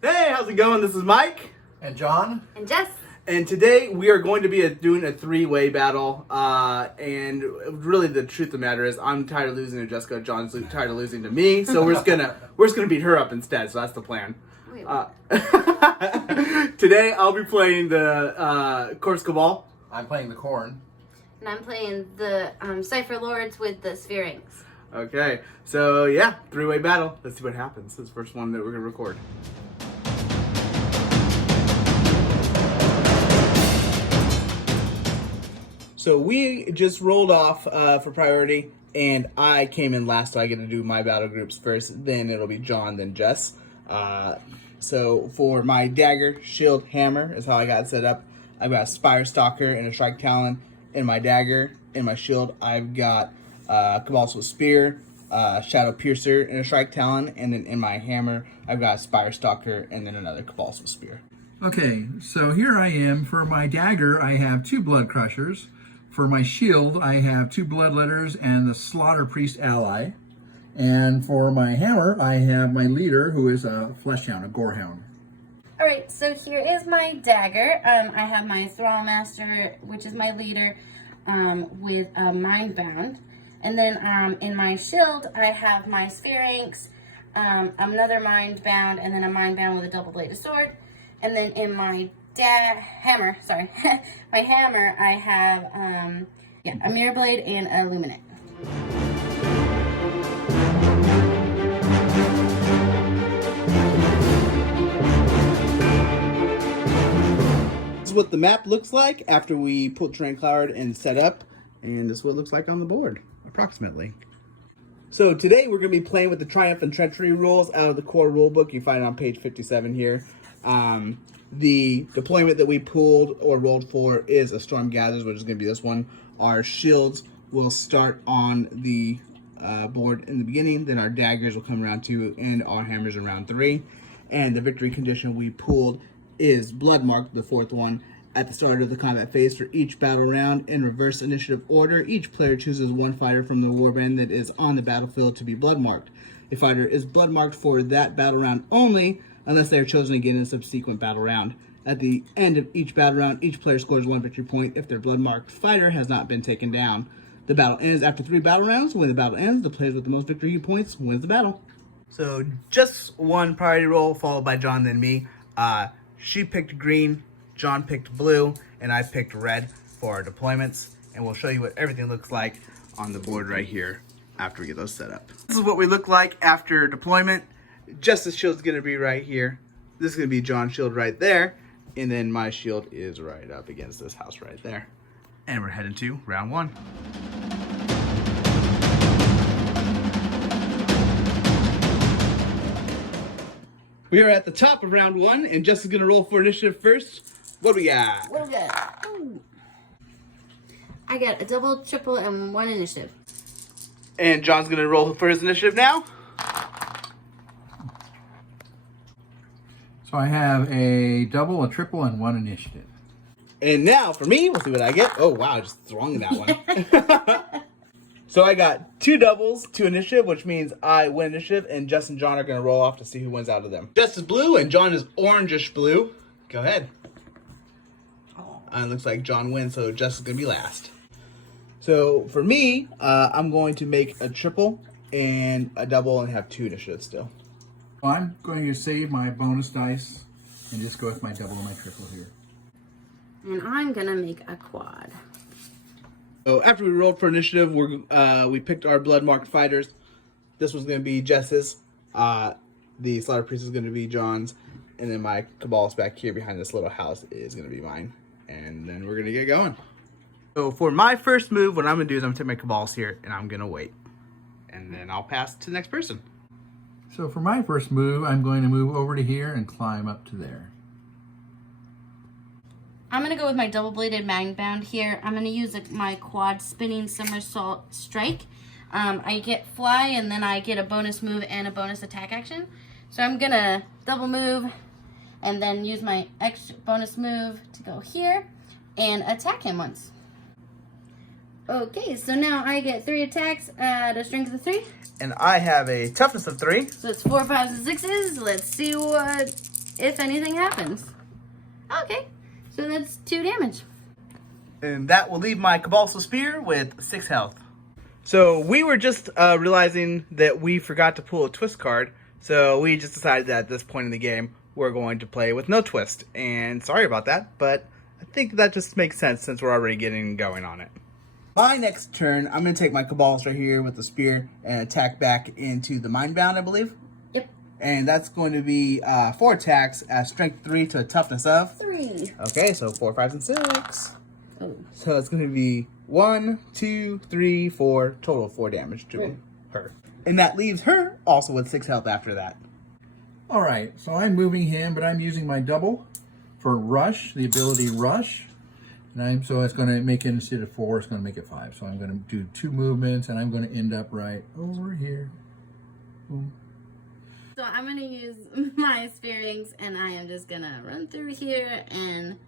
Hey, how's it going? This is Mike. And John. And Jess. And today we are going to be doing a three-way battle. And really the truth of the matter is I'm tired of losing to Jessica. John's tired of losing to me. So we're just gonna beat her up instead. So that's the plan. Wait, Today I'll be playing the Corvus Cabal. I'm playing the Khorne. And I'm playing the Cypher Lords with the Sphiranx. Okay, so yeah, three-way battle. Let's see what happens. This is the first one that we're gonna record. So we just rolled off for priority, and I came in last, so I get to do my battle groups first. Then it'll be John, then Jess. So for my dagger, shield, hammer is how I got it set up. I've got a Spire Stalker and a Shrike Talon in my dagger. In my shield, I've got Cabalist with spear, Shadow Piercer and a Shrike Talon, and then in my hammer, I've got a Spire Stalker and then another Cabalist with spear. Okay, so here I am. For my dagger, I have 2 Blood Crushers. For my shield, I have 2 Bloodletters and the Slaughter Priest ally. And for my hammer, I have my leader, who is a Fleshhound, a Gorehound. Alright, so here is my dagger. I have my Thrall Master, which is my leader, with Mindbound. And then in my shield, I have my Sphiranx, another Mindbound, and then a Mindbound with a double-bladed sword. And then in my hammer, my hammer, I have a mirror blade and a Luminate. This is what the map looks like after we put terrain cloud and set up, and this is what it looks like on the board, approximately. So today we're going to be playing with the Triumph and Treachery rules out of the core rulebook. You find it on page 57 here. The deployment that we pulled or rolled for is a Storm Gathers, which is going to be this one. Our shields will start on the board in the beginning, then our daggers will come around 2, and our hammers in round 3. And the victory condition we pulled is Bloodmarked, the 4th one. At the start of the combat phase for each battle round in reverse initiative order, each player chooses one fighter from the warband that is on the battlefield to be Bloodmarked. A fighter is Bloodmarked for that battle round only, unless they are chosen again in a subsequent battle round. At the end of each battle round, each player scores 1 victory point if their Bloodmarked fighter has not been taken down. The battle ends after 3 battle rounds. When the battle ends, the player with the most victory points wins the battle. So just one priority roll, followed by John, then me. She picked green, John picked blue, and I picked red for our deployments. And we'll show you what everything looks like on the board right here after we get those set up. This is what we look like after deployment. Jess's shield's gonna be right here. This is gonna be John's shield right there. And then my shield is right up against this house right there. And we're heading to round 1. We are at the top of round 1, and Jess is gonna roll for initiative first. What do we got? What do we got? Ooh. I got a double, triple, and 1 initiative. And John's gonna roll for his initiative now. So I have a double, a triple, and 1 initiative. And now for me, we'll see what I get. Oh wow, I just throwing that one. So I got 2 doubles, 2 initiative, which means I win initiative, and Jess and John are gonna roll off to see who wins out of them. Jess is blue and John is orangish blue. Go ahead. It looks like John wins, so Jess is gonna be last. So for me, I'm going to make a triple and a double and have 2 initiatives still. I'm going to save my bonus dice and just go with my double and my triple here. And I'm gonna make a quad. So after we rolled for initiative, we picked our Bloodmarked fighters. This was going to be Jess's. The Slaughter Priest is going to be John's. And then my Cabalist back here behind this little house is going to be mine. And then we're going to get going. So for my first move, what I'm going to do is I'm going to take my Cabalist here and I'm going to wait. And then I'll pass to the next person. So for my first move, I'm going to move over to here and climb up to there. I'm going to go with my double-bladed Mindbound here. I'm going to use my quad spinning somersault strike. I get fly, and then I get a bonus move and a bonus attack action. So I'm going to double move and then use my extra bonus move to go here and attack him once. Okay, so now I get 3 attacks at a strength of 3. And I have a toughness of 3. So it's 4, 5s, and 6s. Let's see what, if anything happens. Okay, so that's 2 damage. And that will leave my Cabalist Spear with 6 health. So we were just realizing that we forgot to pull a twist card. So we just decided that at this point in the game, we're going to play with no twist. And sorry about that, but I think that just makes sense since we're already getting going on it. My next turn, I'm going to take my Cabalist right here with the spear and attack back into the Mindbound, I believe. Yep. And that's going to be 4 attacks at strength 3 to a toughness of 3. Okay, so 4, 5, and 6. Oh. So it's going to be 1, 2, 3, 4, total of 4 damage to her. And that leaves her also with 6 health after that. All right, so I'm moving him, but I'm using my double for rush, the ability rush. And so it's going to make it, instead of 4, it's going to make it 5. So I'm going to do 2 movements, and I'm going to end up right over here. Boom. So I'm going to use my Sphiranx, and I am just going to run through here and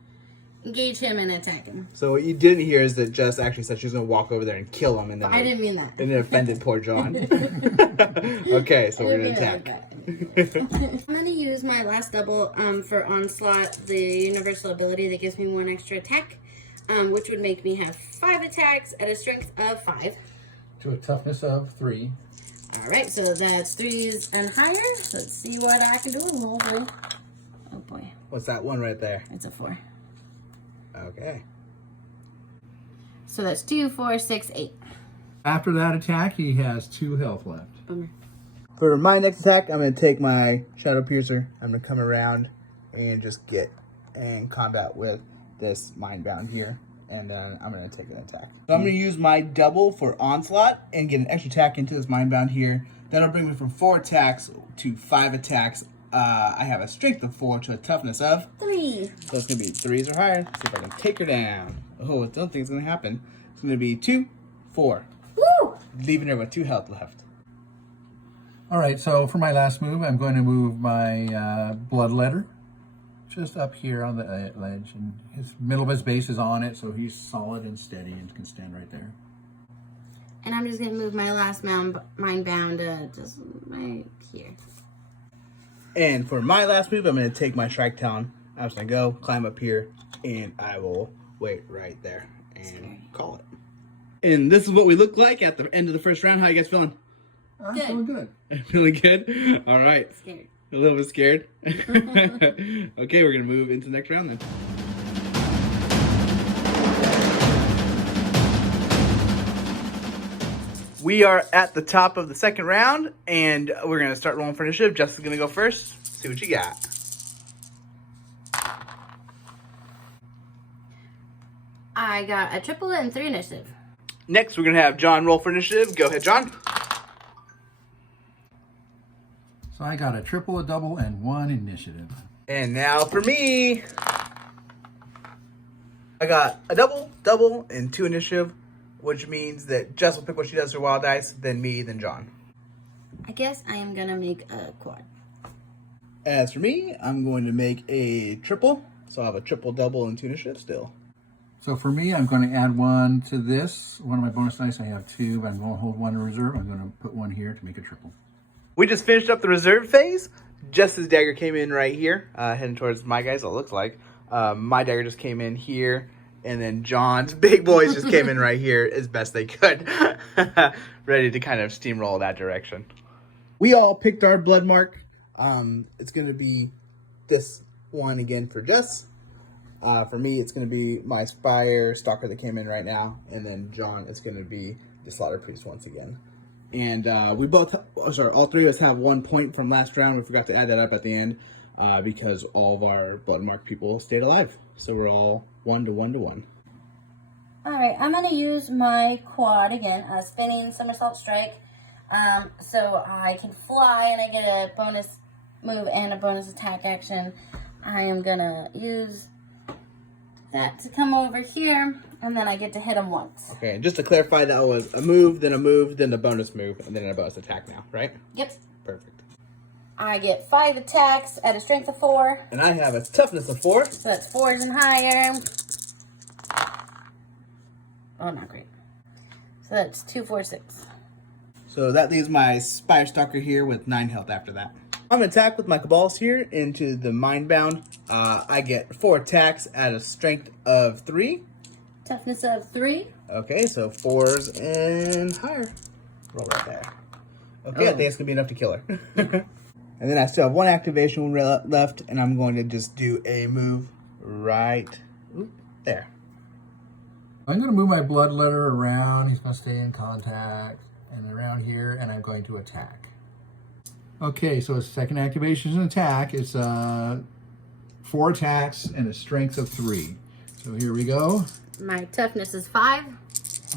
engage him and attack him. So what you didn't hear is that Jess actually said she was going to walk over there and kill him. And then I didn't mean that. And it offended poor John. Okay, so we're going to attack. I'm going to use my last double for Onslaught, the universal ability that gives me 1 extra attack, which would make me have 5 attacks at a strength of 5. To a toughness of 3. Alright, so that's 3s and higher. Let's see what I can do. Hopefully. Oh boy. What's that one right there? It's a 4. Okay. So that's 2, 4, 6, 8. After that attack, he has 2 health left. Bummer. For my next attack, I'm going to take my Shadow Piercer. I'm going to come around and just get in combat with this Mindbound here. And then I'm going to take an attack. So I'm going to use my double for Onslaught and get an extra attack into this Mindbound here. That'll bring me from 4 attacks to 5 attacks. I have a strength of 4 to a toughness of 3. So it's going to be 3s or higher. Let's see if I can take her down. Oh, I don't think it's going to happen. It's going to be 2, 4. Woo! Leaving her with 2 health left. All right, so for my last move, I'm going to move my Bloodletter just up here on the ledge. And his middle of his base is on it, so he's solid and steady and can stand right there. And I'm just going to move my last Mindbound just right here. And for my last move, I'm going to take my Shrike Talon. I'm just going to go, climb up here, and I will wait right there and call it. And this is what we look like at the end of the first round. How you guys feeling? I'm feeling good. Feeling good? All right. Scared. A little bit scared? Okay, we're going to move into the next round then. We are at the top of the second round, and we're going to start rolling for initiative. Jess is going to go first. See what you got. I got a triple and 3 initiative. Next, we're going to have John roll for initiative. Go ahead, John. So I got a triple, a double, and 1 initiative. And now for me, I got a double, and 2 initiative, which means that Jess will pick what she does for Wild Dice, then me, then John. I guess I am going to make a quad. As for me, I'm going to make a triple, so I'll have a triple, double, and 2 initiative still. So for me, I'm going to add 1 to this. One of my bonus dice, I have 2, but I'm going to hold 1 in reserve. I'm going to put 1 here to make a triple. We just finished up the reserve phase. Jess's dagger came in right here, heading towards my guys, it looks like. My dagger just came in here, and then John's big boys just came in right here as best they could. Ready to kind of steamroll that direction. We all picked our blood mark. It's going to be this one again for Jess. For me, it's going to be my Spire Stalker that came in right now. And then John, it's going to be the Slaughter Priest once again. And all 3 of us have 1 point from last round. We forgot to add that up at the end because all of our Bloodmarked people stayed alive. So we're all 1 to 1 to 1. Alright, I'm going to use my quad again, spinning somersault strike. So I can fly and I get a bonus move and a bonus attack action. I am going to use that to come over here, and then I get to hit him once. Okay, and just to clarify, that was a move, then a bonus move, and then a bonus attack now, right? Yep. Perfect. I get 5 attacks at a strength of 4. And I have a toughness of 4. So that's 4s and higher. Oh, not great. So that's 2, 4, 6. So that leaves my Spire Stalker here with 9 health after that. I'm going to attack with my Cabalist here into the Mindbound. I get 4 attacks at a strength of 3. Toughness of 3. Okay, so 4s and higher. Roll right there. Okay, I think it's going to be enough to kill her. And then I still have 1 activation left, and I'm going to just do a move right there. I'm going to move my Bloodletter around. He's going to stay in contact. And around here, and I'm going to attack. Okay, so his second activation is an attack. It's 4 attacks and a strength of 3. So here we go. My toughness is 5.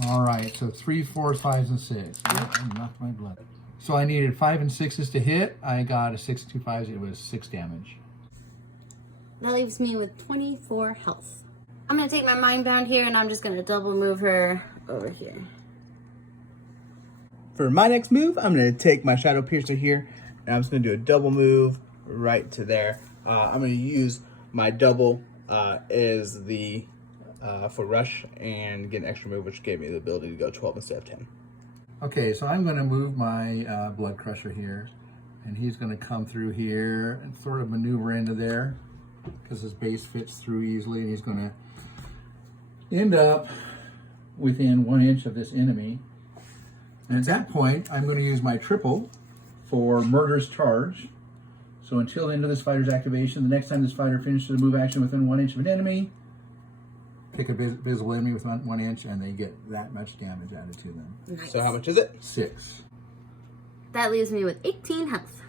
All right, so 3, 4, 5, and 6. I knocked my blood. So I needed 5 and 6s to hit. I got a 6, 2, 5s. It was 6 damage. That leaves me with 24 health. I'm going to take my Mindbound here, and I'm just going to double move her over here. For my next move, I'm going to take my Shadow Piercer here, and I'm just going to do a double move right to there. I'm going to use my double as the for rush and get an extra move, which gave me the ability to go 12 instead of 10. Okay, so I'm going to move my Blood Crusher here, and he's going to come through here and sort of maneuver into there because his base fits through easily, and he's going to end up within 1 inch of this enemy. And at that point, I'm going to use my triple for Murderous Charge. So until the end of this fighter's activation, the next time this fighter finishes a move action within 1 inch of an enemy, pick a visible enemy within 1 inch, and they get that much damage added to them. Nice. So how much is it? 6. That leaves me with 18 health.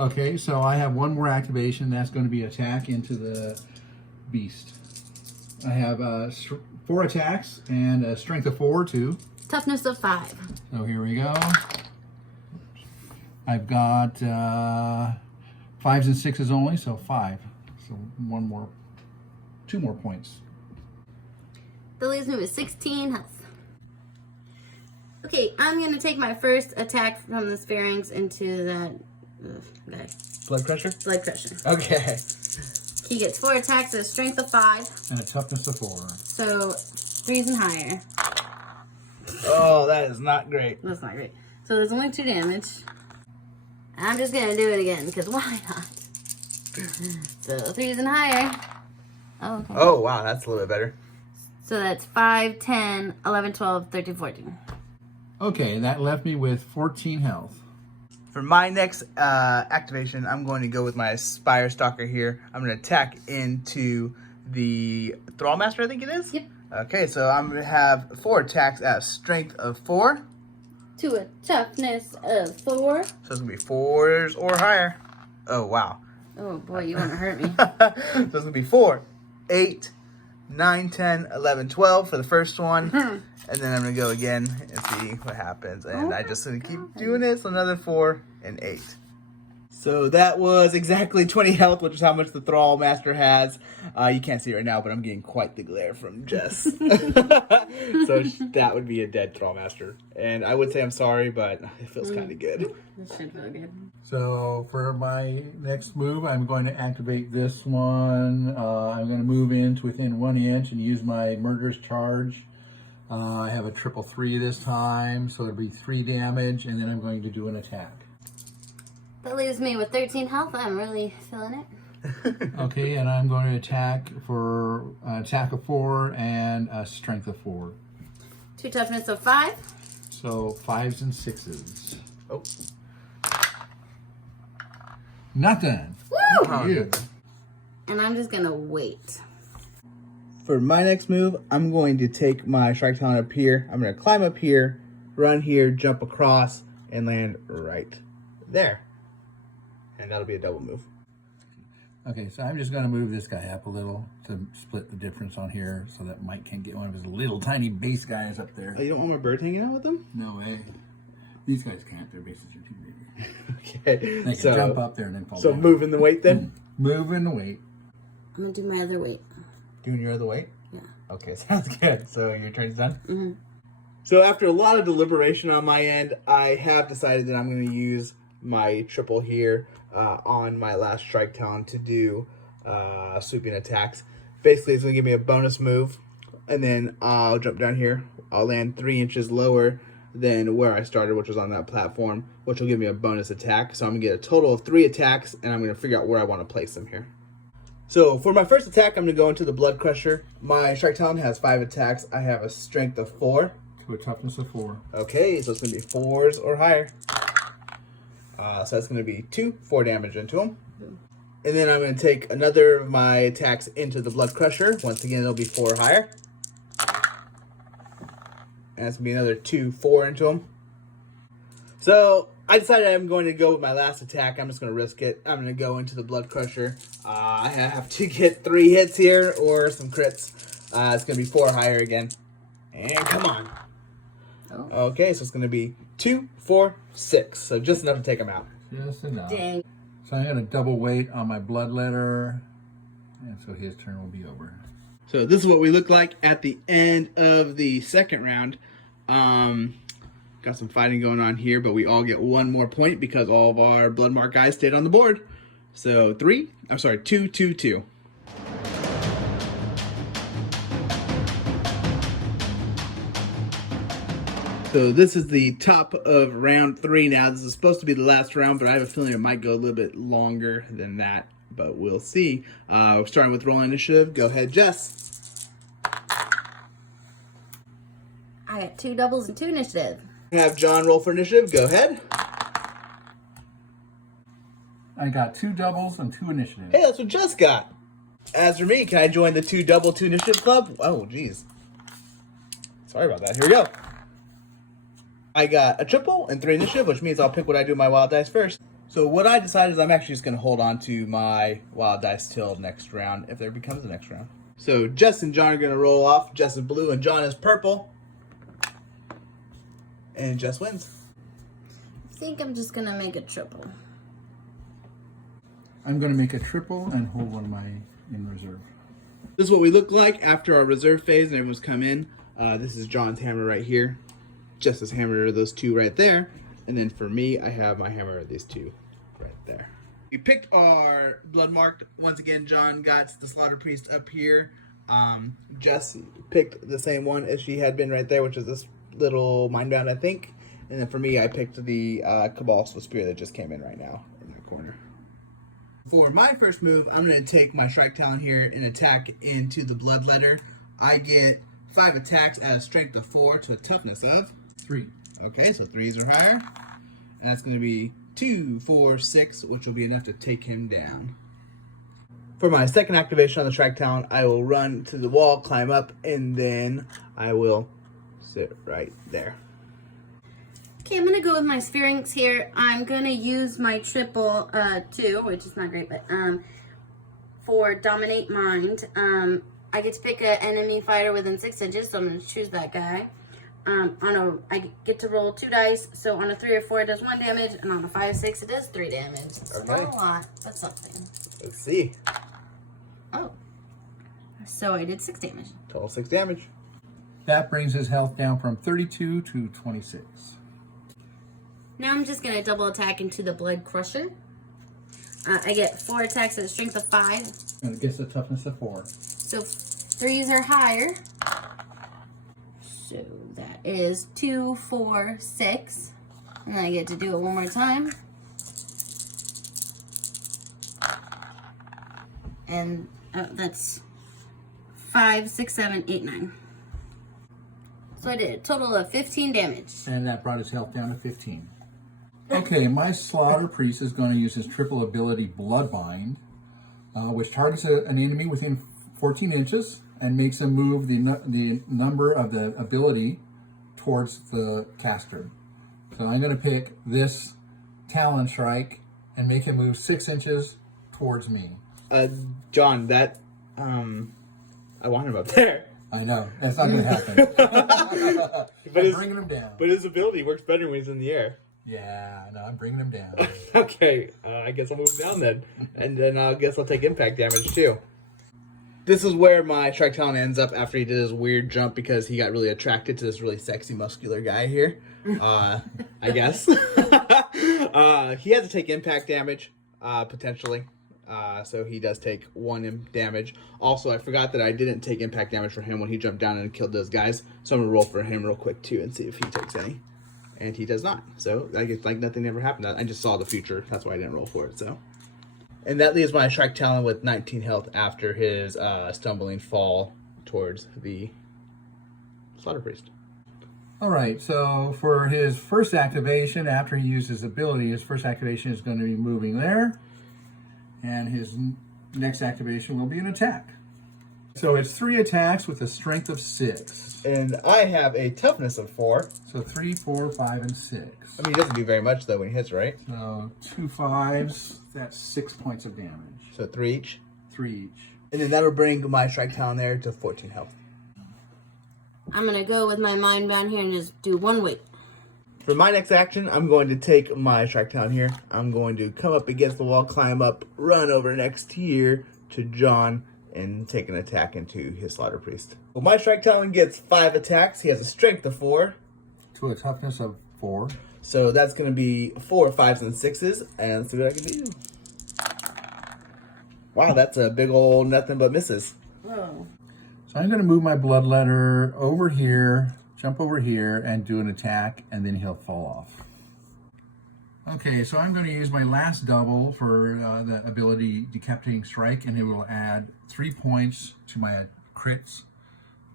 Okay, so I have 1 more activation. That's going to be attack into the beast. I have 4 attacks and a strength of 4 too. Toughness of 5. So here we go. I've got 5s and 6s only, so 5. So 2 more points. That leaves me with 16 health. Okay, I'm going to take my first attack from the Sphiranx into that guy. Blood Crusher? Blood Crusher. Okay. He gets 4 attacks at a strength of 5. And a toughness of 4. So 3s and higher. Oh, that is not great. That's not great. So there's only 2 damage. I'm just going to do it again, because why not? So 3s and higher. Oh, okay. Oh, wow, that's a little bit better. So that's 5, 10, 11, 12, 13, 14. Okay, that left me with 14 health. For my next activation, I'm going to go with my Spire Stalker here. I'm going to attack into the Thrall Master, I think it is? Yep. Okay, so I'm going to have 4 attacks at a strength of 4. To a toughness of 4. So it's going to be 4s or higher. Oh, wow. Oh boy, you want to hurt me. So it's going to be 4, 8, 9, 10, 11, 12 for the first one. And then I'm going to go again and see what happens. And I just going to keep doing it. So another 4 and 8. So that was exactly 20 health, which is how much the Thrall Master has. You can't see it right now, but I'm getting quite the glare from Jess. So that would be a dead Thrall Master. And I would say I'm sorry, but it feels kind of good. This should feel good. So for my next move, I'm going to activate this one. I'm going to move into within 1 inch and use my Murderous Charge. I have a 3 this time, so it'll be 3 damage, and then I'm going to do an attack. That leaves me with 13 health. I'm really feeling it. Okay, and I'm going to attack for an attack of 4 and a strength of 4. 2 toughness of 5. So 5s and 6s. Oh. Nothing. Woo! You. And I'm just going to wait. For my next move, I'm going to take my Shrike Talon up here. I'm going to climb up here, run here, jump across, and land right there. And that'll be a double move. Okay, so I'm just going to move this guy up a little to split the difference on here so that Mike can get one of his little tiny base guys up there. Oh, you don't want my bird hanging out with them? No way. These guys can't. Their bases are too big. Okay. They can jump up there and then fall So down. moving the weight then? Moving the weight. I'm going to do my other weight. Doing your other weight? Yeah. Okay, sounds good. So your turn's done? Mm-hmm. So after a lot of deliberation on my end, I have decided that I'm going to use my triple here on my last Shrike Talon to do sweeping attacks. Basically, it's going to give me a bonus move and then I'll jump down here. I'll land 3 inches lower than where I started, which was on that platform, which will give me a bonus attack. So I'm gonna get a total of 3 attacks, and I'm gonna figure out where I want to place them here. So for my first attack, I'm gonna go into the Blood Crusher. My Shrike Talon has 5 attacks. I have a strength of 4. To a toughness of 4. Okay, so it's gonna be 4s or higher. So that's gonna be 4 damage into him. And then I'm going to take another of my attacks into the Blood Crusher. Once again, it'll be 4 or higher. And that's going to be another 4 into him. So I decided I'm going to go with my last attack. I'm just going to risk it. I'm going to go into the Blood Crusher. I have to get 3 hits here or some crits. It's going to be 4 or higher again. And come on. Oh. Okay, so it's going to be 2, 4, 6. So just enough to take him out. Just enough. Dang. So I'm going to double weight on my Bloodletter, and so his turn will be over. So this is what we look like at the end of the second round. Got some fighting going on here, but we all get 1 more point because all of our Bloodmarked guys stayed on the board. So 2, 2, 2. So this is the top of round 3 now. This is supposed to be the last round, but I have a feeling it might go a little bit longer than that, but we'll see. We're starting with rolling initiative. Go ahead, Jess. I got 2 doubles and 2 initiative. Have John roll for initiative. Go ahead. I got 2 doubles and 2 initiative. Hey, that's what Jess got. As for me, can I join the 2 double 2 initiative club? Oh, geez. Sorry about that. Here we go. I got a triple and 3 initiative, which means I'll pick what I do with my wild dice first. So what I decided is I'm actually just going to hold on to my wild dice till next round, if there becomes a next round. So Jess and John are going to roll off. Jess is blue and John is purple. And Jess wins. I think I'm just going to make a triple. I'm going to make a triple and hold one of my in reserve. This is what we look like after our reserve phase and everyone's come in. This is John's hammer right here. Jess's hammer are those 2 right there. And then for me, I have my hammer of these 2 right there. We picked our Bloodmarked. Once again, John got the Slaughter Priest up here. Jess picked the same one as she had been right there, which is this little Mindbound, I think. And then for me, I picked the Cabalist with Spear that just came in right now in that corner. For my first move, I'm going to take my Shrike Talon here and attack into the Bloodletter. I get 5 attacks at a strength of 4 to a toughness of 3. Okay, so 3s or higher. And that's going to be 2, 4, 6, which will be enough to take him down. For my second activation on the Shrike Talon, I will run to the wall, climb up, and then I will sit right there. Okay, I'm going to go with my Sphiranx here. I'm going to use my triple 2, which is not great, but for Dominate Mind. I get to pick an enemy fighter within 6 inches, so I'm going to choose that guy. I get to roll 2 dice, so on a 3 or 4 it does 1 damage, and on a 5 or 6 it does 3 damage. It's not a lot, but something. Let's see. Oh. So I did 6 damage. Total 6 damage. That brings his health down from 32 to 26. Now I'm just going to double attack into the Blood Crusher. I get 4 attacks at a strength of 5. And it gets a toughness of 4. So 3s are higher. So that is 2, 4, 6. And I get to do it one more time. And that's 5, 6, 7, 8, 9. So I did a total of 15 damage. And that brought his health down to 15. Okay, my Slaughter Priest is going to use his triple ability Bloodbind, which targets an enemy within 14 inches and makes him move the number of the ability towards the caster. So I'm going to pick this Talon Shrike and make him move 6 inches towards me. John, that, I want him up there. I know, that's not going to happen. But I'm bringing him down. But his ability works better when he's in the air. Yeah, no, I'm bringing him down. Okay, I guess I'll move him down then. And then I guess I'll take impact damage too. This is where my Shrike Talon ends up after he did his weird jump because he got really attracted to this really sexy muscular guy here. I guess. He has to take impact damage, potentially. So he does take 1 damage. Also, I forgot that I didn't take impact damage for him when he jumped down and killed those guys. So I'm going to roll for him real quick, too, and see if he takes any. And he does not. So I guess like nothing ever happened. I just saw the future. That's why I didn't roll for it. So, and that leaves my Shrike Talon with 19 health after his stumbling fall towards the Slaughter Priest. All right, so for his first activation, after he uses his ability, his first activation is going to be moving there. And his next activation will be an attack. So it's 3 attacks with a strength of 6. And I have a toughness of 4. So 3, 4, 5, and 6. I mean, he doesn't do very much, though, when he hits, right? So 2 5s, that's 6 points of damage. So 3 each? 3 each. And then that'll bring my Shrike Talon there to 14 health. I'm going to go with my Mindbound here and just do 1 weight. For my next action, I'm going to take my Shrike Talon here. I'm going to come up against the wall, climb up, run over next here to John, and take an attack into his Slaughter Priest. Well, my Shrike Talon gets 5 attacks. He has a strength of 4. To a toughness of 4. So that's going to be 4, 5s, and 6s. And let's see what I can do. Wow, that's a big old nothing but misses. Oh. So I'm going to move my Bloodletter over here, jump over here, and do an attack, and then he'll fall off. Okay, so I'm going to use my last double for the ability Decapitating Strike, and it will add 3 points to my crits.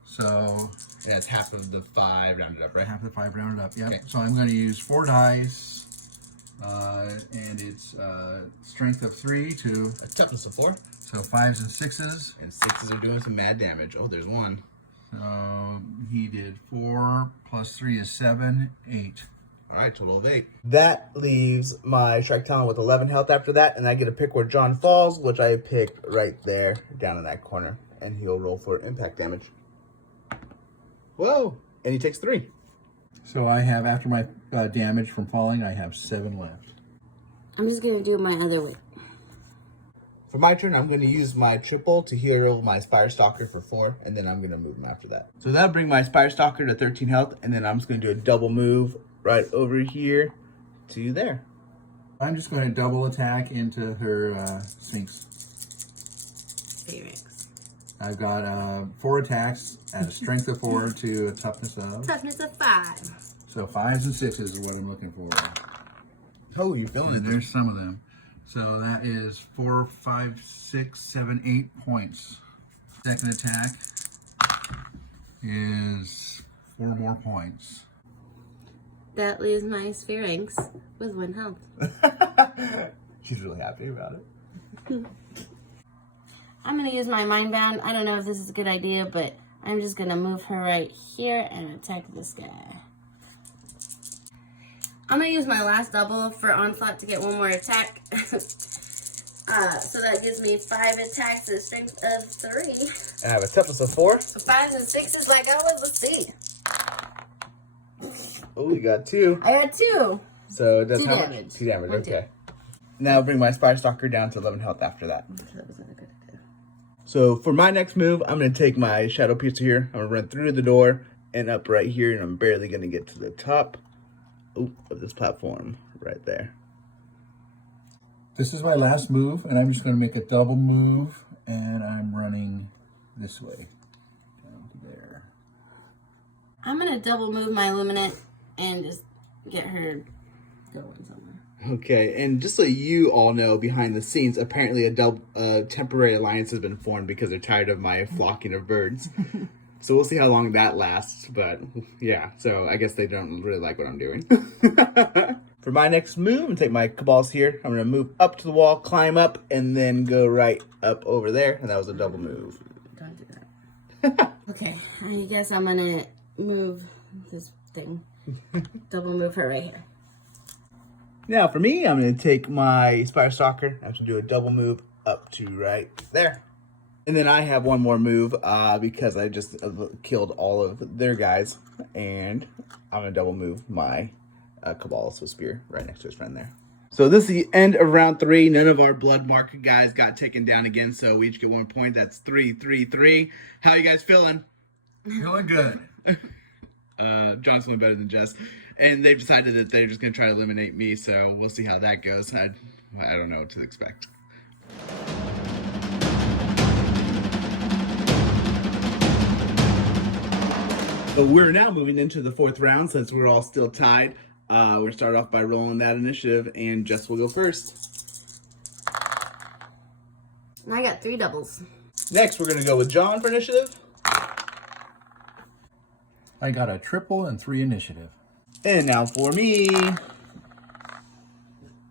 So that's half of the 5 rounded up, right? half of the 5 rounded up, yeah. Okay. So I'm going to use 4 dice, and it's strength of 3 to... A toughness of 4. So 5s and 6s. And 6s are doing some mad damage. Oh, there's 1. So he did 4 plus 3 is 7, 8. All right, total of 8. That leaves my Shrike Talon with 11 health after that, and I get to pick where John falls, which I pick right there, down in that corner, and he'll roll for impact damage. Whoa! And he takes 3. So I have, after my damage from falling, I have 7 left. I'm just going to do my other weight. For my turn, I'm going to use my triple to heal my Spire Stalker for 4, and then I'm going to move him after that. So that'll bring my Spire Stalker to 13 health, and then I'm just going to do a double move right over here to there. I'm just going to double attack into her Sphinx. Sphiranx. I've got 4 attacks at a strength of 4 to a toughness of... Toughness of 5. So 5s and 6s is what I'm looking for. Oh, you're feeling it. There's some of them. So that is 4, 5, 6, 7, 8 points. Second attack is 4 more points. That leaves my Sphiranx with 1 health. She's really happy about it. I'm going to use my Mindbound. I don't know if this is a good idea, but I'm just going to move her right here and attack this guy. I'm going to use my last double for Onslaught to get 1 more attack. So that gives me 5 attacks at a strength of 3. And I have a toughness of 4. So 5s and 6s like I was. Let's see. Oh, you got 2. I got 2. So it does 2 how damage. much? 2 damage, 1, okay. Now I'll bring my Spire Stalker down to 11 health after that. That was not a good idea. So for my next move, I'm going to take my Shadow Piercer here. I'm going to run through the door and up right here, and I'm barely going to get to the top of this platform right there. This is my last move, and I'm just going to make a double move, and I'm running this way. Down to there. I'm going to double move my Luminate and just get her going somewhere. Okay, and just so you all know, behind the scenes, apparently a temporary alliance has been formed because they're tired of my flocking of birds. So we'll see how long that lasts, but yeah, so I guess they don't really like what I'm doing. For my next move, I'm going to take my Cabalist here. I'm going to move up to the wall, climb up, and then go right up over there, and that was a double move. Don't do that. Okay, I guess I'm going to move this thing. Double move her right here. Now for me, I'm going to take my Spire Stalker. I have to do a double move up to right there. And then I have 1 more move because I just killed all of their guys. And I'm going to double move my Cabalist with Spear right next to his friend there. So this is the end of round 3. None of our Bloodmarked guys got taken down again, so we each get 1 point. That's 3, 3, 3. How you guys feeling? Feeling good. John's feeling better than Jess. And they've decided that they're just going to try to eliminate me, so we'll see how that goes. I don't know what to expect. So we're now moving into the 4th round since we're all still tied. We're start off by rolling that initiative, and Jess will go first. And I got 3 doubles. Next, we're going to go with John for initiative. I got a triple and 3 initiative. And now for me,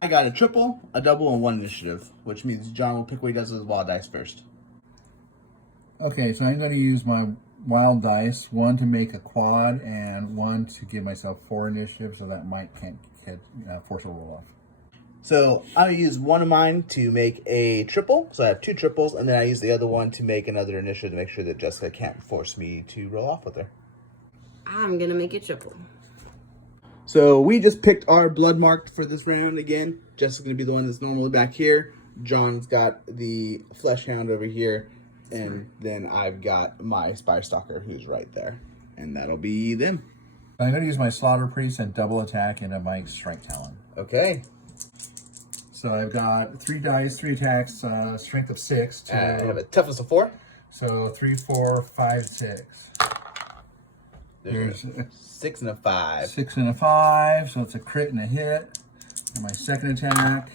I got a triple, a double, and 1 initiative, which means John will pick what he does with his wild dice first. Okay, so I'm going to use my wild dice, 1 to make a quad and 1 to give myself 4 initiative, so that Mike can't force a roll off. So I'm going to use one of mine to make a triple, so I have 2 triples, and then I use the other one to make another initiative to make sure that Jessica can't force me to roll off with her. I'm going to make a triple. So we just picked our Bloodmarked for this round again. Jessica's going to be the one that's normally back here. John's got the Fleshhound over here. And then I've got my Spire Stalker who's right there. And that'll be them. I'm going to use my Slaughter Priest and double attack into Mike's Shrike Talon. Okay. So I've got 3 dice, 3 attacks, strength of 6. I have a toughness of 4. So 3, 4, 5, 6. There's a 6 and a 5. 6 and a 5, so it's a crit and a hit. And my second attack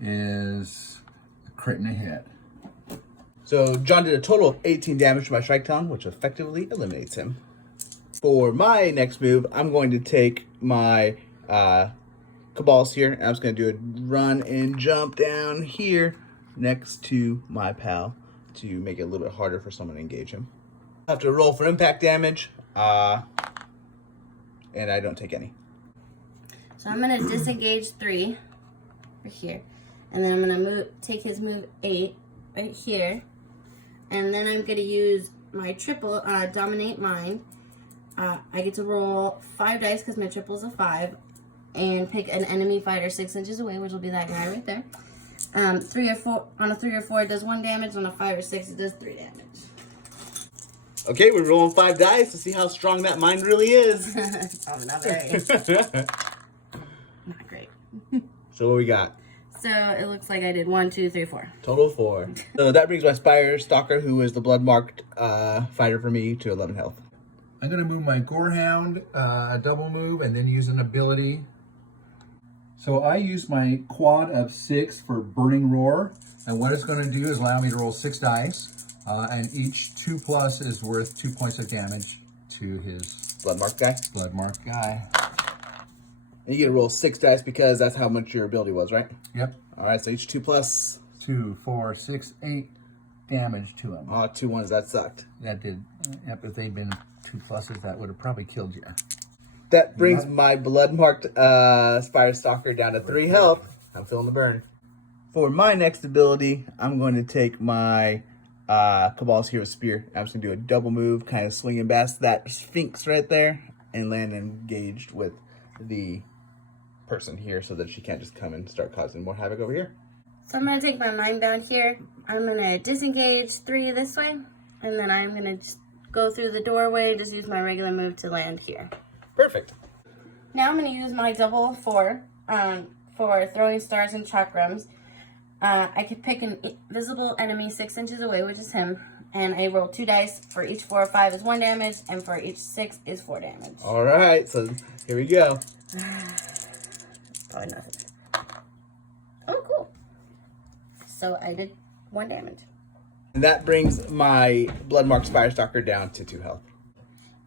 is a crit and a hit. So John did a total of 18 damage to my Shrike Talon, which effectively eliminates him. For my next move, I'm going to take my Cabalist here, and I'm just going to do a run and jump down here next to my pal to make it a little bit harder for someone to engage him. I have to roll for impact damage, and I don't take any. So I'm going to disengage 3 right here. And then I'm going to take his move 8 right here. And then I'm going to use my triple, dominate mine. I get to roll 5 dice because my triple is a 5. And pick an enemy fighter 6 inches away, which will be that guy right there. 3 or 4, on a 3 or 4 it does 1 damage. On a 5 or 6 it does 3 damage. Okay, we're rolling 5 dice to see how strong that mind really is. Oh, not very. Not great. So what we got? So it looks like I did 1, 2, 3, 4. Total 4. So that brings my Spire Stalker, who is the Bloodmarked fighter for me, to 11 health. I'm going to move my Gorehound, a double move, and then use an ability. So I use my quad of 6 for Burning Roar. And what it's going to do is allow me to roll 6 dice. And each 2+ is worth 2 points of damage to his Bloodmarked guy? Bloodmarked guy. And you get to roll 6 dice because that's how much your ability was, right? Yep. Alright, so each 2+. 2, 4, 6, 8 damage to him. Oh, 2 1s, that sucked. That did. Yep, if they'd been 2+, that would have probably killed you. That brings my Bloodmarked Spire Stalker down to 3 health. I'm feeling the burn. For my next ability, I'm going to take my Cabalist Hero Spear. I'm just going to do a double move, kind of swinging past that Sphinx right there, and land engaged with the person here so that she can't just come and start causing more havoc over here. So I'm going to take my Mindbound here. I'm going to disengage 3 this way. And then I'm going to just go through the doorway and just use my regular move to land here. Perfect. Now I'm going to use my double 4 for throwing stars and chakrams. I could pick an invisible enemy 6 inches away, which is him. And I roll 2 dice. For each 4 or 5 is 1 damage. And for each 6 is 4 damage. Alright, so here we go. Probably nothing. Oh, cool. So I did 1 damage. And that brings my Bloodmarked Spire Stalker down to 2 health.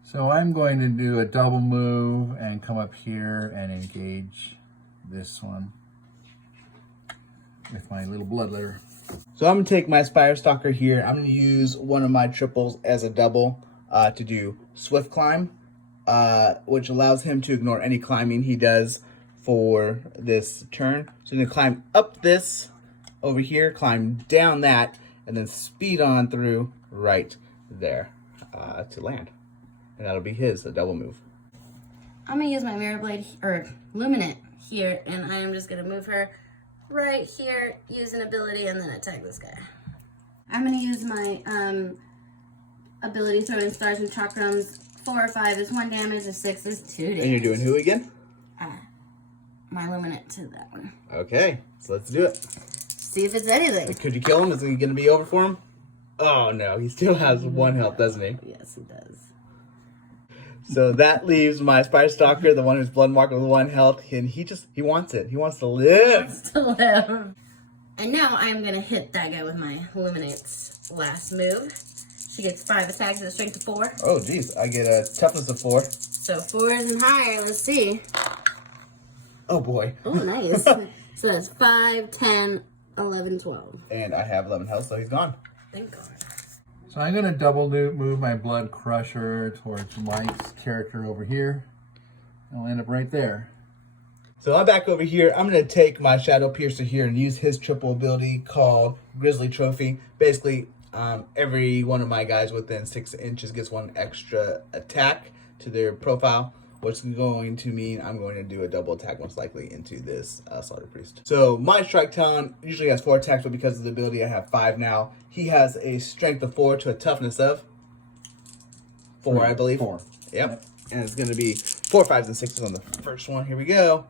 So I'm going to do a double move and come up here and engage this one with my little Bloodletter. So I'm going to take my Spire Stalker here. I'm going to use one of my triples as a double to do Swift Climb, which allows him to ignore any climbing he does for this turn. So I'm going to climb up this over here, climb down that, and then speed on through right there to land. And that'll be his, a double move. I'm going to use my Mirror Blade, or Luminate here, and I am just going to move her right here, use an ability, and then attack this guy. I'm going to use my ability, throwing stars and chakrams. 4 or 5 is 1 damage, a 6 is 2 damage. And you're doing who again? My Luminate to that one. Okay, so let's do it. See if it's anything. Could you kill him? Is it going to be over for him? Oh no, he still has 1 health, doesn't he? Yes, he does. So that leaves my Spire Stalker, the one who's Bloodmarked with 1 health, and he wants it. He wants to live. And now I'm gonna hit that guy with my Luminate's last move. She gets 5 attacks at a strength of 4. Oh, geez. I get a toughness of 4. So 4s and higher, let's see. Oh, boy. Oh, nice. So that's 5, 10, 11, 12. And I have 11 health, so he's gone. Thank God. So I'm going to double move my Blood Crusher towards Mike's character over here. I'll end up right there. So I'm back over here. I'm going to take my Shadow Piercer here and use his triple ability called Grizzly Trophy. Basically, every one of my guys within 6 inches gets 1 extra attack to their profile, which is going to mean I'm going to do a double attack most likely into this Slaughter Priest. So my Shrike Talon usually has 4 attacks, but because of the ability I have 5 now. He has a strength of 4 to a toughness of 4, I believe. 4. Yep. And it's going to be 4, 5s, and 6s on the first one. Here we go.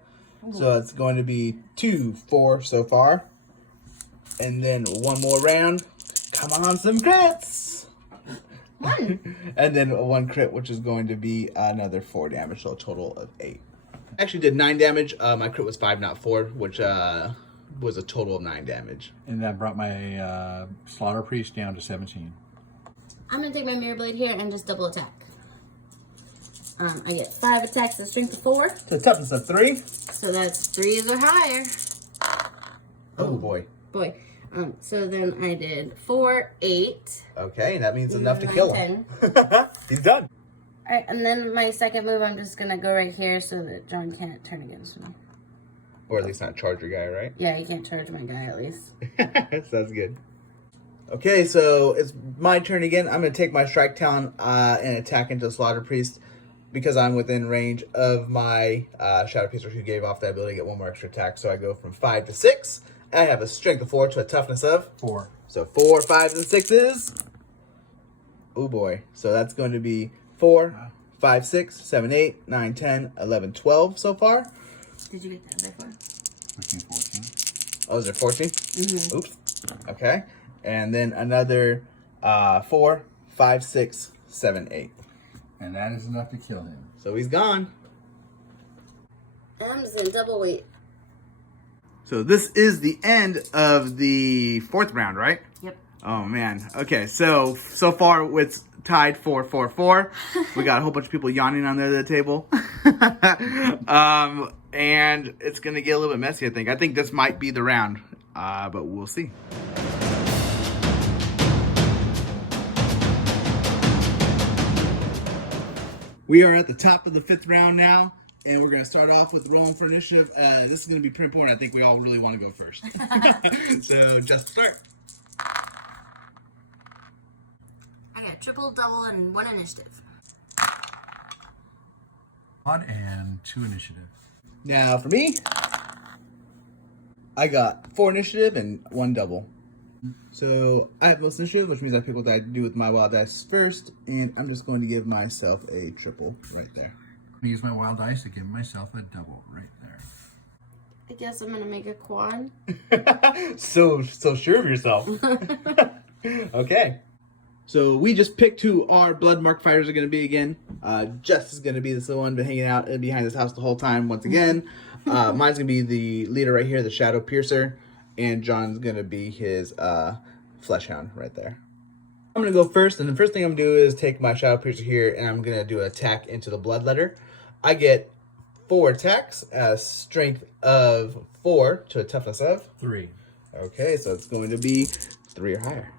So it's going to be 2, 4 so far. And then 1 more round. Come on, some crits! 1. And then 1 crit, which is going to be another 4 damage, so a total of 8. I actually did 9 damage. My crit was 5, not 4, which was a total of 9 damage. And that brought my Slaughter Priest down to 17. I'm gonna take my Mirror Blade here and just double attack. I get 5 attacks at a strength of 4. So toughness of 3. So that's 3s or higher. Oh boy. Boy. So then I did 4, 8. Okay, that means enough to kill him. 10. He's done. Alright, and then my second move, I'm just gonna go right here so that John can't turn against me. Or at least not charge your guy, right? Yeah, he can't charge my guy at least. Sounds good. Okay, so it's my turn again. I'm going to take my Shrike Talon and attack into the Slaughter Priest because I'm within range of my Shadow Piercer who gave off that ability to get 1 more extra attack. So I go from 5 to 6. I have a strength of 4 to a toughness of 4. So 4, 5s, and 6s. Oh boy. So that's going to be 4, 5, 6, 7, 8, 9, 10, 11, 12 so far. Did you get that by 4? 13, 14. Oh, is there 14? Mm-hmm. Oops. Okay. And then another 4, 5, 6, 7, 8. And that is enough to kill him. So he's gone. And I'm just gonna double weight. So this is the end of the 4th round, right? Yep. Oh man. Okay, so far it's tied 4-4-4. We got a whole bunch of people yawning on the table. And it's gonna get a little bit messy, I think. I think this might be the round, but we'll see. We are at the top of the 5th round now, and we're going to start off with rolling for initiative. This is going to be pretty important. I think we all really want to go first. So, just start. I got triple, double, and 1 initiative. Odd and 2 initiative. Now, for me, I got 4 initiative and 1 double. So, I have most initiative, which means I pick what I do with my wild dice first, and I'm just going to give myself a triple right there. I'm going to use my wild dice to give myself a double right there. I guess I'm gonna make a quad. So sure of yourself. Okay. So we just picked who our Bloodmarked fighters are going to be again. Jess is going to be the one hanging out behind this house the whole time once again. Mine's going to be the leader right here, the Shadow Piercer. And John's going to be his Fleshhound right there. I'm going to go first, and the first thing I'm going to do is take my Shadow Piercer here, and I'm going to do an attack into the Bloodletter. I get 4 attacks, a strength of 4 to a toughness of 3. Okay, so it's going to be 3 or higher.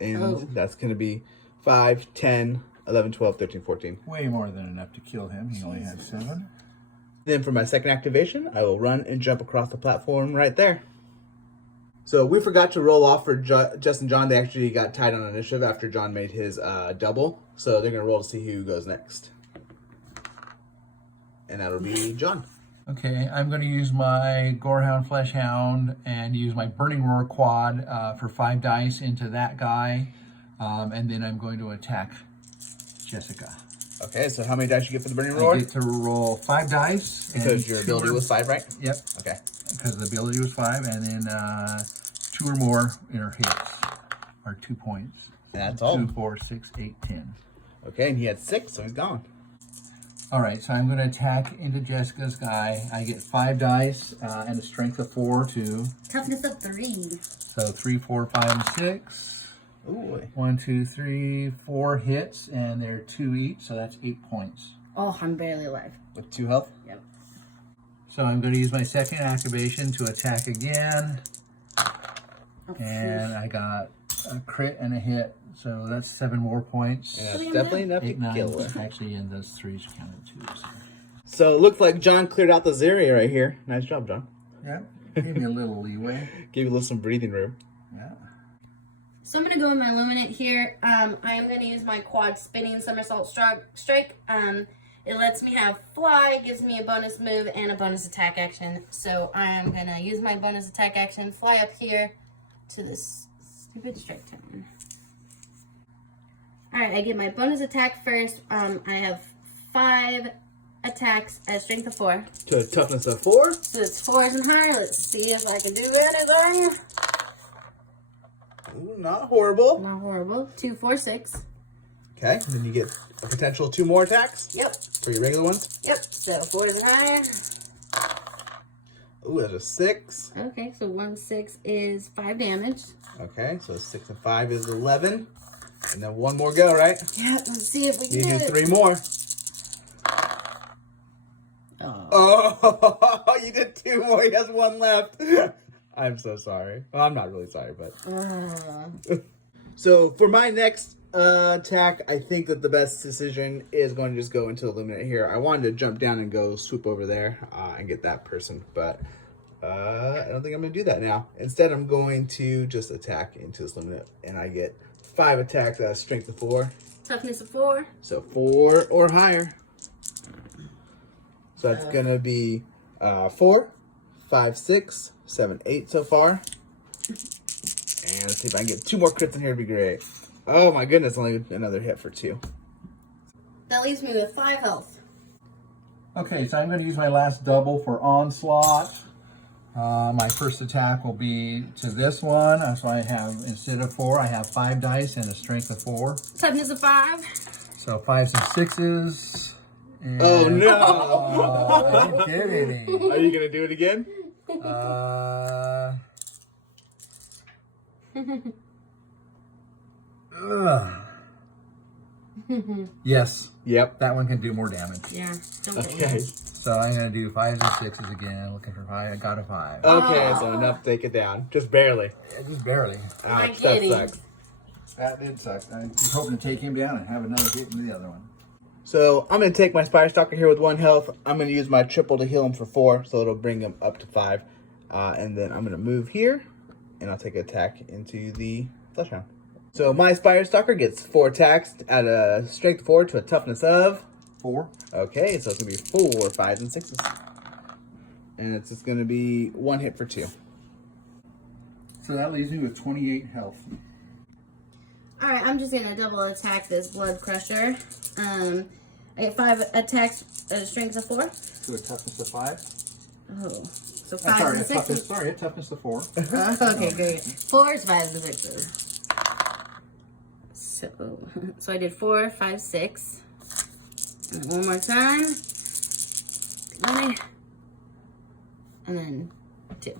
And that's going to be 5, 10, 11, 12, 13, 14. Way more than enough to kill him. He only has 7. Then for my second activation, I will run and jump across the platform right there. So we forgot to roll off for Jess and John. They actually got tied on initiative after John made his double. So they're going to roll to see who goes next. And that'll be John. Okay, I'm going to use my Gorehound Fleshhound and use my Burning Roar quad for 5 dice into that guy. And then I'm going to attack Jessica. Okay, so how many dice you get for the Burning Roar? I get to roll 5 dice. Because your ability was 5, right? Yep. Okay. Because the ability was 5, and then 2 or more in her hits are 2 points. And that's all. 2, 4, 6, 8, 10. Okay, and he had 6, so he's gone. All right, so I'm going to attack into Jessica's guy. I get 5 dice and a strength of 4 too. Toughness of 3. So 3, 4, 5, and 6. Ooh. 1, 2, 3, 4 hits, and they're 2 each, so that's 8 points. Oh, I'm barely alive. With 2 health? Yep. So I'm going to use my second activation to attack again. Oh, And I got a crit and a hit, so that's 7 more points. Yeah, that's definitely enough 8, to 9, kill it. actually, and those 3s counted too. So. So it looks like John cleared out this area right here. Nice job, John. Yeah, give me a little leeway. Give you a little some breathing room. Yeah. So I'm going to go with my Luminate here. I am going to use my quad spinning somersault strike. It lets me have fly, gives me a bonus move and a bonus attack action. So I'm going to use my bonus attack action, fly up here to this stupid Shrike Talon. Alright, I get my bonus attack first. I have 5 attacks at strength of 4. To a toughness of 4. So it's 4s and higher. Let's see if I can do anything. Ooh, not horrible. Not horrible. 2, 4, 6. Okay, and then you get a potential 2 more attacks Yep. for your regular ones. Yep. So 4s and higher. Ooh, that's a 6. Okay, so 1, 6 is 5 damage. Okay, so 6 and 5 is 11. And then 1 more go, right? Yeah, let's see if we can You do do it. 3 more. Oh, you did 2 more. He has 1 left. I'm so sorry. Well, I'm not really sorry, but. So for my next attack, I think that the best decision is going to just go into Luminate here. I wanted to jump down and go swoop over there and get that person, but I don't think I'm going to do that now. Instead, I'm going to just attack into this Luminate, and I get 5 attacks at a strength of 4. Toughness of 4. So 4 or higher. So that's going to be 4, 5, 6, 7, 8 so far. And let's see if I can get 2 more crits in here, it'd be great. Oh my goodness, only another hit for 2. That leaves me with 5 health. Okay, so I'm going to use my last double for Onslaught. My first attack will be to this one. So I have, instead of 4, I have 5 dice and a strength of 4. Toughness of 5. So 5s and 6s. And, Oh no! are you kidding me? Are you going to do it again? Yes, Yep. that one can do more damage. Yeah. Don't Okay. So I'm going to do 5s and 6s again. Looking for 5. I got a 5. Okay, so enough to take it down. Just barely. Yeah, just barely. Ouch, that kidding. sucks. That did suck. I was hoping to take him down and have another hit in the other one. So I'm going to take my Spire Stalker here with 1 health. I'm going to use my triple to heal him for 4, so it'll bring him up to 5. And then I'm going to move here, and I'll take an attack into the flesh round. So my Spire Stalker gets 4 attacks at a strength 4 to a toughness of 4. Okay, so it's going to be 4, 5, and 6s. And it's just going to be 1 hit for 2. So that leaves me with 28 health. Alright, I'm just going to double attack this Blood Crusher. I get 5 attacks at a strength of 4. To a toughness of 5. Oh. So 5 Sorry, and a 6. toughness, sorry, a toughness of 4. Okay, great. 4s, 5s, and 6s. So I did 4, 5, 6. And one more time. 20. And then 2.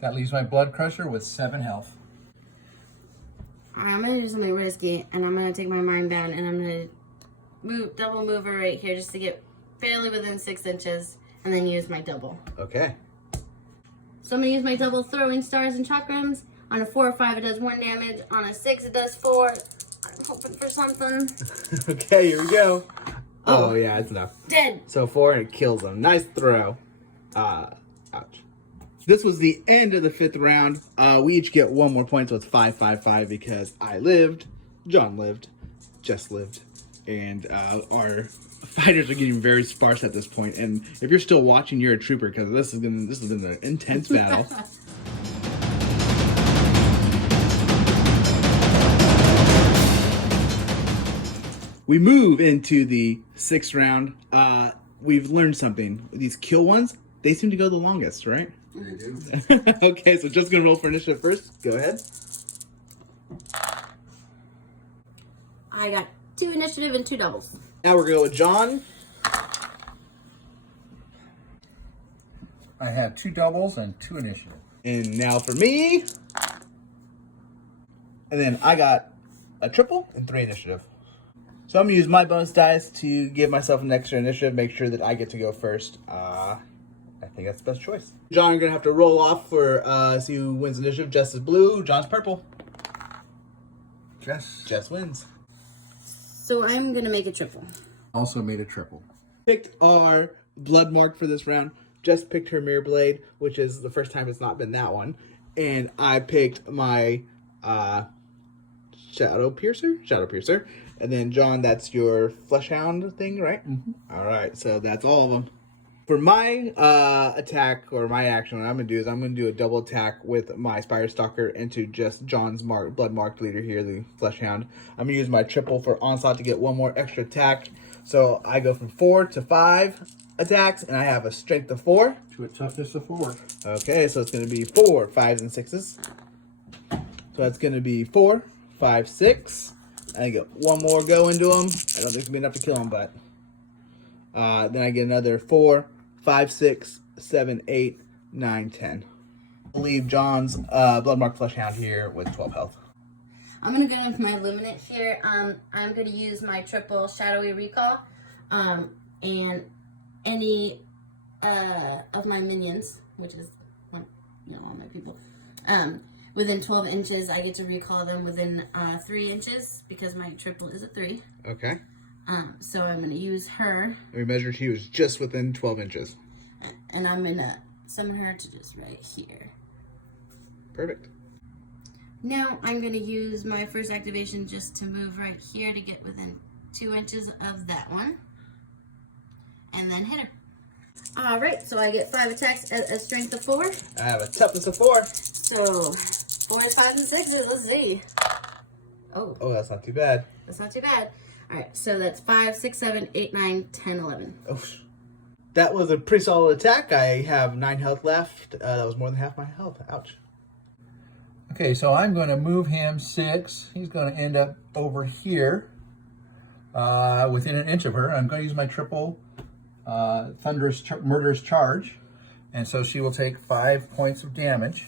That leaves my Blood Crusher with 7 health. I'm going to do something risky, and I'm going to take my Mindbound, and I'm going to double move her right here just to get barely within 6 inches, and then use my double. Okay. So I'm going to use my double throwing stars and chakrams. On a 4 or 5, it does 1 damage. On a 6, it does 4. I'm hoping for something. Okay, here we go. Oh, yeah, it's enough. Dead. So 4, and it kills him. Nice throw. Ouch. This was the end of the 5th round. We each get 1 more point, so it's 5, 5, 5 because I lived, John lived, Jess lived, and our fighters are getting very sparse at this point. And if you're still watching, you're a trooper because this has been an intense battle. We move into the 6th round. We've learned something. These kill ones, they seem to go the longest, right? They do. Okay, so just gonna roll for initiative first. Go ahead. I got 2 initiative and 2 doubles. Now we're going with John. I have 2 doubles and 2 initiative. And now for me. And then I got a triple and 3 initiative. So I'm going to use my bonus dice to give myself an extra initiative, make sure that I get to go first. I think that's the best choice. John, you're going to have to roll off for see who wins initiative. Jess is blue, John's purple. Jess wins. So I'm going to make a triple. Also made a triple. Picked our Bloodmarked for this round. Jess picked her Mirror Blade, which is the first time it's not been that one. And I picked my Shadow Piercer. And then, John, that's your Fleshhound thing, right? Mm-hmm. All right, so that's all of them. For my attack, or my action, what I'm going to do is I'm going to do a double attack with my Spire Stalker into just John's Bloodmarked leader here, the Fleshhound. I'm going to use my triple for Onslaught to get one more extra attack. So I go from 4 to 5 attacks, and I have a strength of 4. To a toughness of 4. Okay, so it's going to be 4 5s and 6s. So that's going to be 4, 5, 6. I get one more go into him. I don't think it's going to be enough to kill him, but then I get another 4, 5, 6, 7, 8, 9, 10. I'll leave John's Bloodmarked Fleshhound here with 12 health. I'm going to go with my Luminate here. I'm going to use my triple Shadowy Recall. And any of my minions, which is, all my people, within 12 inches, I get to recall them within 3 inches because my triple is a 3. Okay. So I'm going to use her. We measured she was just within 12 inches. And I'm going to summon her to just right here. Perfect. Now I'm going to use my first activation just to move right here to get within 2 inches of that one. And then hit her. Alright, so I get 5 attacks at a strength of 4. I have a toughness of 4. So 4s, 5s, and 6s. Let's see. Oh, that's not too bad. that's not too bad. Alright, so that's 5, 6, 7, 8, 9, 10, 11. Oof. That was a pretty solid attack. I have 9 health left. That was more than half my health. Ouch. Okay, so I'm going to move him 6. He's going to end up over here within an inch of her. I'm going to use my triple Murderous Charge. And so she will take 5 points of damage.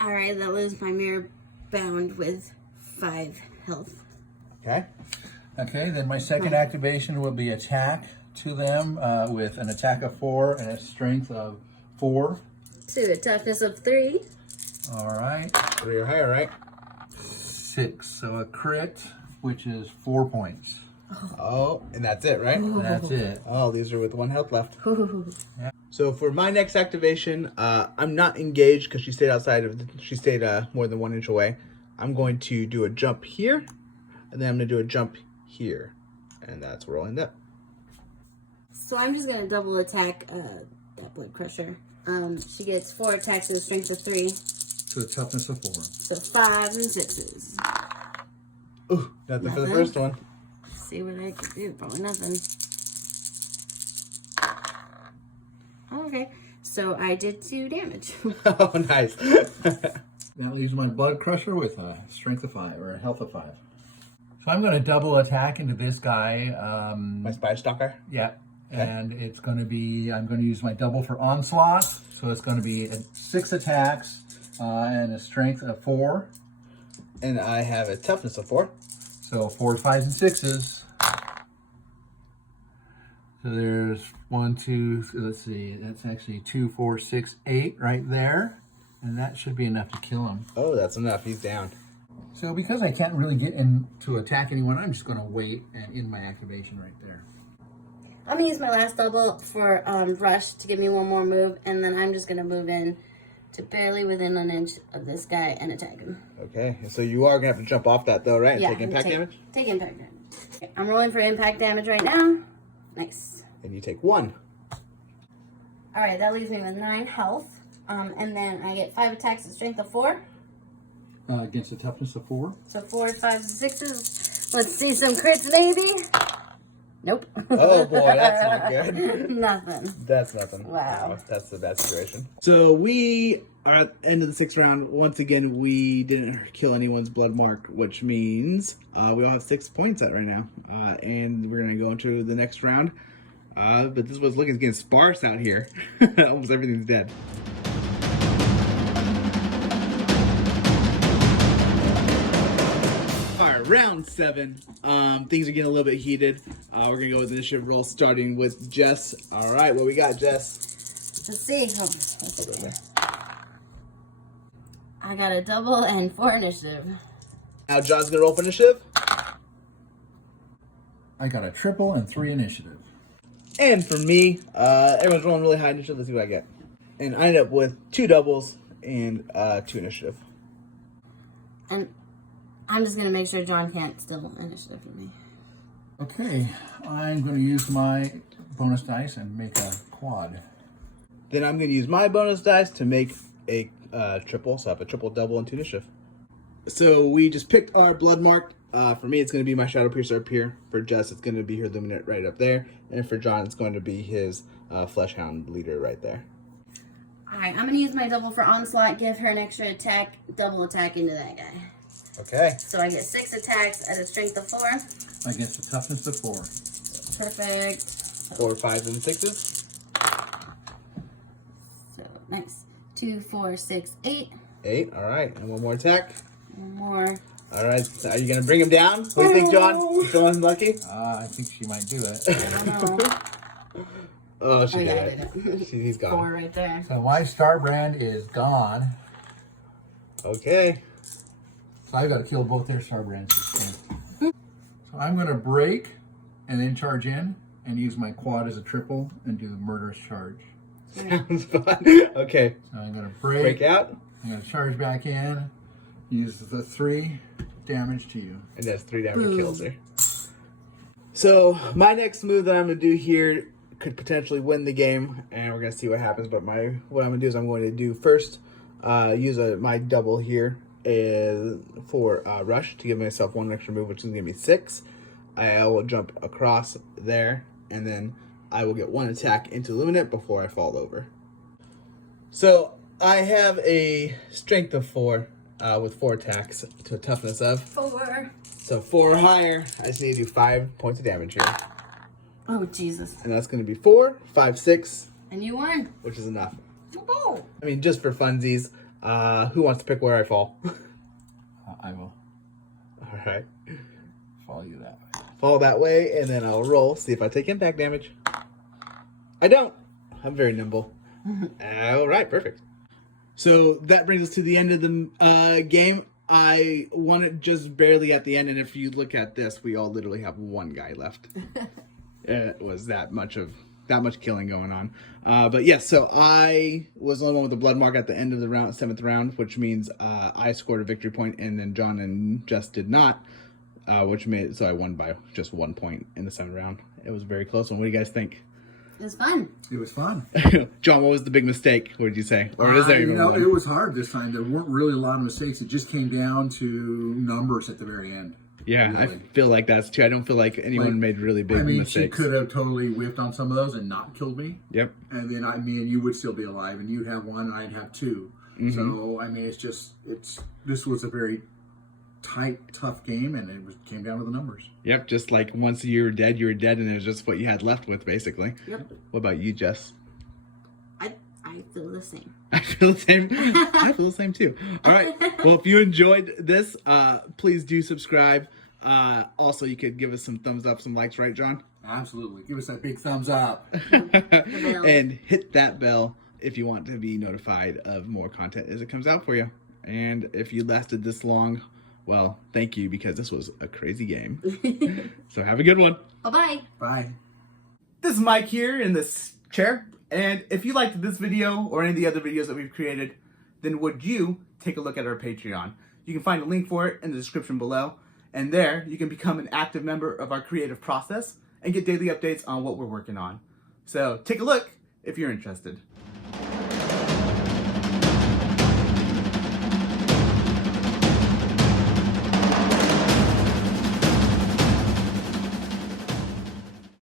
Alright, that was my mirror bound with 5 health. Okay. Okay, then my second activation will be attack to them with an attack of 4 and a strength of 4. To a toughness of 3. All right. 3 or higher, right? 6, so a crit, which is 4 points. Oh, and that's it, right? That's it. Oh, these are with 1 health left. Yeah. So for my next activation, I'm not engaged because she stayed more than 1 inch away. I'm going to do a jump here, and then I'm going to do a jump here, and that's where I'll end up. So I'm just going to double attack that Blood Crusher. She gets 4 attacks with a strength of 3. To a toughness of 4. So 5s and 6s. Ooh, nothing for the first one. See what I can do. Probably nothing. Okay, so I did 2 damage. Oh, nice. That leaves my Blood Crusher with a strength of 5 or a health of 5. So I'm going to double attack into this guy. My Spire Stalker? Yeah. Okay. And it's going to be, I'm going to use my double for Onslaught. So it's going to be 6 attacks and a strength of 4. And I have a toughness of 4. So 4, 5s, and 6s. So there's 1, 2, let's see, that's actually 2, 4, 6, 8 right there. And that should be enough to kill him. Oh, that's enough. He's down. So because I can't really get in to attack anyone, I'm just going to wait and end my activation right there. I'm going to use my last double for Rush to give me 1 more move, and then I'm just going to move in to barely within an inch of this guy and attack him. Okay, so you are going to have to jump off that though, right? And Yeah, take impact damage? Take impact damage. Okay, I'm rolling for impact damage right now. Nice. And you take 1. Alright, that leaves me with 9 health. And then I get 5 attacks at strength of 4. Against a toughness of 4. So 4, 5, 6s. Let's see some crits, baby. Nope. Oh boy, that's not good. Nothing. That's nothing. Wow. That's the bad situation. So we are at the end of the 6th round. Once again, we didn't kill anyone's Bloodmarked, which means we all have 6 points at right now. And we're going to go into the next round. But this is what's looking getting sparse out here. Almost everything's dead. Round 7. Things are getting a little bit heated. We're gonna go with initiative roll, starting with Jess. All right, what we got, Jess? Let's see. Let's see. I got a double and 4 initiative. Now John's gonna roll for initiative. I got a triple and 3 initiative. And for me, everyone's rolling really high initiative. Let's see what I get. And I ended up with 2 doubles and 2 initiative. And I'm just gonna make sure John can't steal initiative from me. Okay, I'm going to use my bonus dice and make a quad. Then I'm gonna use my bonus dice to make a triple. So I have a triple, double, and 2 initiative. So we just picked our Bloodmarked. For me, it's gonna be my Shadow Piercer up here. For Jess, it's gonna be her Luminate right up there. And for John, it's going to be his Fleshhound leader right there. Alright, I'm gonna use my double for onslaught, give her an extra attack, double attack into that guy. Okay. So I get 6 attacks at a strength of 4. Against a toughness of 4. Perfect. 4, 5, and 6s. So nice. 2, 4, 6, 8. 8. All right, and 1 more attack. 1 more. All right. So are you gonna bring him down? What do you think, John? John's lucky. I think she might do it. I know. Oh, she yeah, did I it. did it. He's gone. 4 right there. So my star brand is gone. Okay. So I've got to kill both their star brands. So I'm going to break and then charge in and use my quad as a triple and do the murderous charge. Sounds fun. Okay. So I'm going to Break out. I'm going to charge back in, use the 3 damage to you. And that's 3 damage kills her. So my next move that I'm gonna do here could potentially win the game, and we're gonna see what happens. But what I'm gonna do is I'm going to do first use my double here for rush to give myself 1 extra move, which is gonna be 6. I will jump across there, and then I will get 1 attack into Luminate before I fall over. So I have a strength of 4 with 4 attacks to a toughness of 4. So 4 or higher. I just need to do 5 points of damage here. Oh, Jesus. And that's going to be 4, 5, 6, And you won. which is enough. Oh. I mean, just for funsies. Who wants to pick where I fall? I will All right. follow you that way. Fall that way, and then I'll roll, see if I take impact damage. I don't. I'm very nimble. All right, perfect. So that brings us to the end of the game. I won it just barely at the end, and if you look at this, we all literally have 1 guy left. It was that much killing going on. But yes, so I was the only one with the Bloodmarked at the end of the round, 7th round, which means I scored a victory point, and then John and Jess did not, which made so I won by just 1 point in the 7th round. It was a very close one. What do you guys think? It was fun. It was fun. John, what was the big mistake? What did you say? Or is there even one? It was hard this time. There weren't really a lot of mistakes. It just came down to numbers at the very end. Yeah, really. I feel like that's too. I don't feel like anyone made really big mistakes. She could have totally whiffed on some of those and not killed me. Yep. And then me and you would still be alive, and you'd have 1 and I'd have 2. Mm-hmm. So this was a very tight, tough game, and came down to the numbers. Yep, just like once you were dead, and it was just what you had left with, basically. Yep. What about you, Jess? I feel the same. I feel the same. I feel the same too. All right. Well, if you enjoyed this, please do subscribe. Also, you could give us some thumbs up, some likes, right, John? Absolutely. Give us that big thumbs up. And hit that bell if you want to be notified of more content as it comes out for you. And if you lasted this long, well, thank you, because this was a crazy game. So have a good one. Bye-bye. Bye. This is Mike here in this chair. And if you liked this video or any of the other videos that we've created, then would you take a look at our Patreon? You can find a link for it in the description below. And there, you can become an active member of our creative process and get daily updates on what we're working on. So take a look if you're interested.